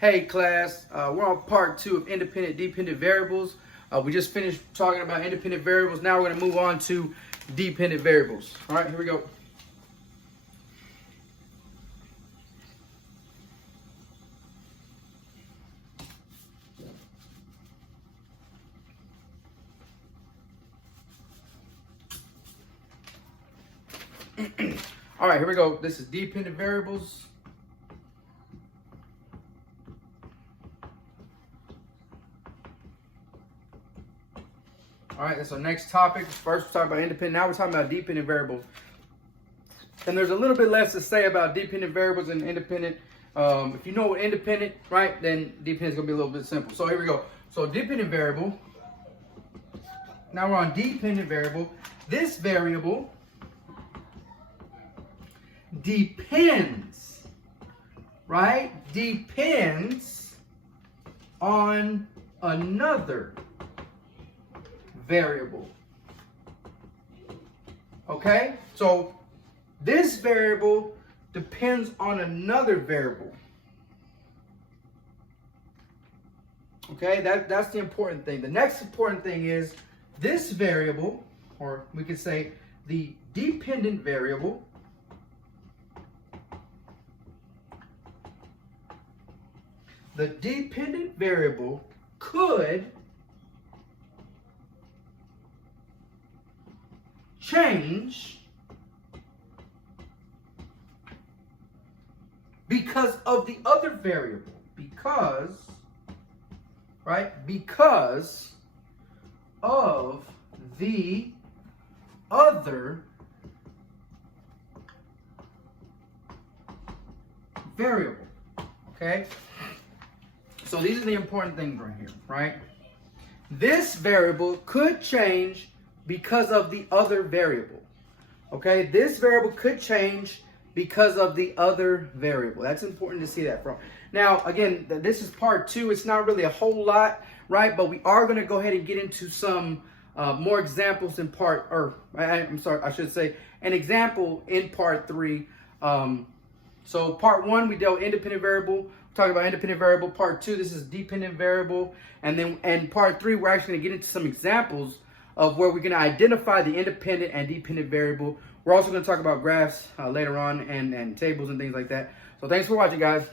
Hey class, we're on part 2 of independent dependent variables. We just finished talking about independent variables. Now we're going to move on to dependent variables. All right, here we go. All right, here we go. This is dependent variables. All right, that's our next topic. First, we're talking about independent. Now we're talking about dependent variables. And there's a little bit less to say about dependent variables and independent. If you know what independent, right, then dependent is going to be a little bit simple. So here we go. So dependent variable. Now we're on dependent variable. This variable depends, right? Depends on another variable. Okay? So this variable depends on another variable. Okay? That's the important thing. The next important thing is this variable, or we could say the dependent variable, the dependent variable could change because of the other variable. Because, right? Because of the other variable. Okay? So these are the important things right here, right? This variable could change because of the other variable. Okay, this variable could change because of the other variable. That's important to see that from. Now, again, this is part 2. It's not really a whole lot, right? But we are going to go ahead and get into some more examples in part, or I'm sorry, I should say an example in part 3. So part 1, we dealt with independent variable. We're talking about independent variable. Part 2, this is dependent variable. And then in part 3, we're actually going to get into some examples of where we're going to identify the independent and dependent variable. We're also going to talk about graphs later on and tables and things like that. So thanks for watching, guys.